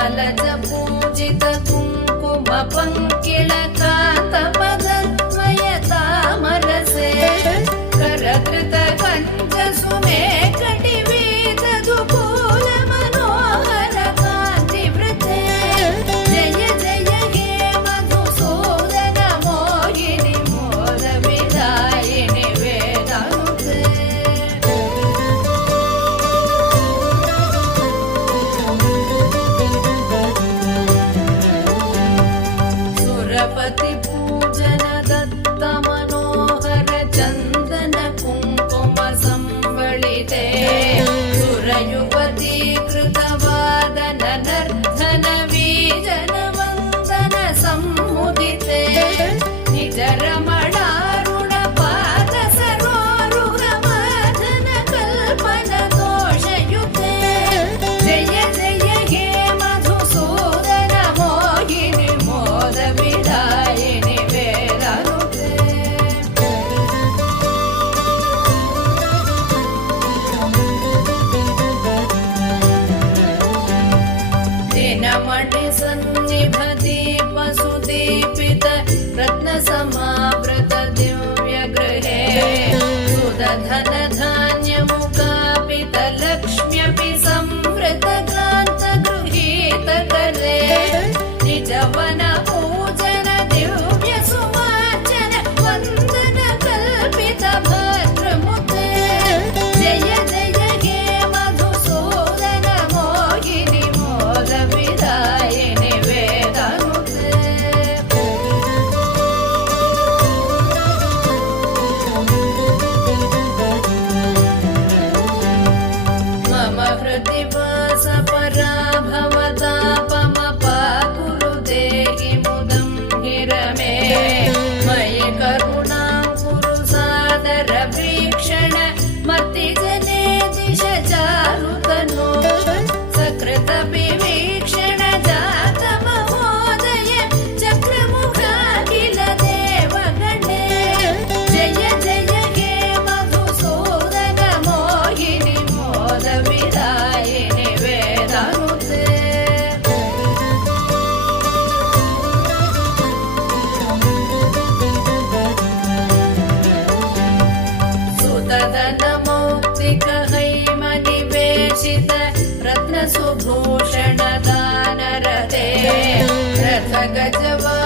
कमलज पूजित कुङ्कुम पङ्किलकान्त पदद्वयतामरसे करधृत कञ्ज सुमेकटिवेद दुकूल मनोहर कान्तिवृते जय जय हे मधुसूदन मोहिनि मोद विदायिनि वेदानुते सुरपति पूजन दत्त मनोहर चन्दन कुङ्कुम संवलिते सुरयुवती कृतवादन नर्धन वीजन वन्दन सम्मुदिते निज रमणारुण पाद सरोरुह माधन कल्पन दोषयुते जय जय हे मधुसूदन मोहिनि मोद विदायिनि वेदानुते दिनमणि सन्निभ दीप सुदीपित रत्न समावृत दिव्य गृहे सुदधन धान्य मुकापित लक्ष्म्यपि संवृत क्रान्त गृहीत करे निजवन पूजन दिव्य सुवाचन वन्दन कल्पित भद्रमुते जय जय हे मधुसूदन मोहिनि मोद विदायिनि वेदानुते मम हृदि वास पराभवतापमपाकुरु देहि मुदं हिरमे मयि करुणां कुरु सादर वीक्षण मतिजने दिश चारुतनो सकृत विवीक्षण जात महोदय चक्रमुखाखिल देवगणे जय जय हे मधुसूदन मोहिनि मोद विदायिनि वेदानुते सुतदन मौक्तिक हैमनिवेशित रत्न सुभूषण दानरते रथ गजवा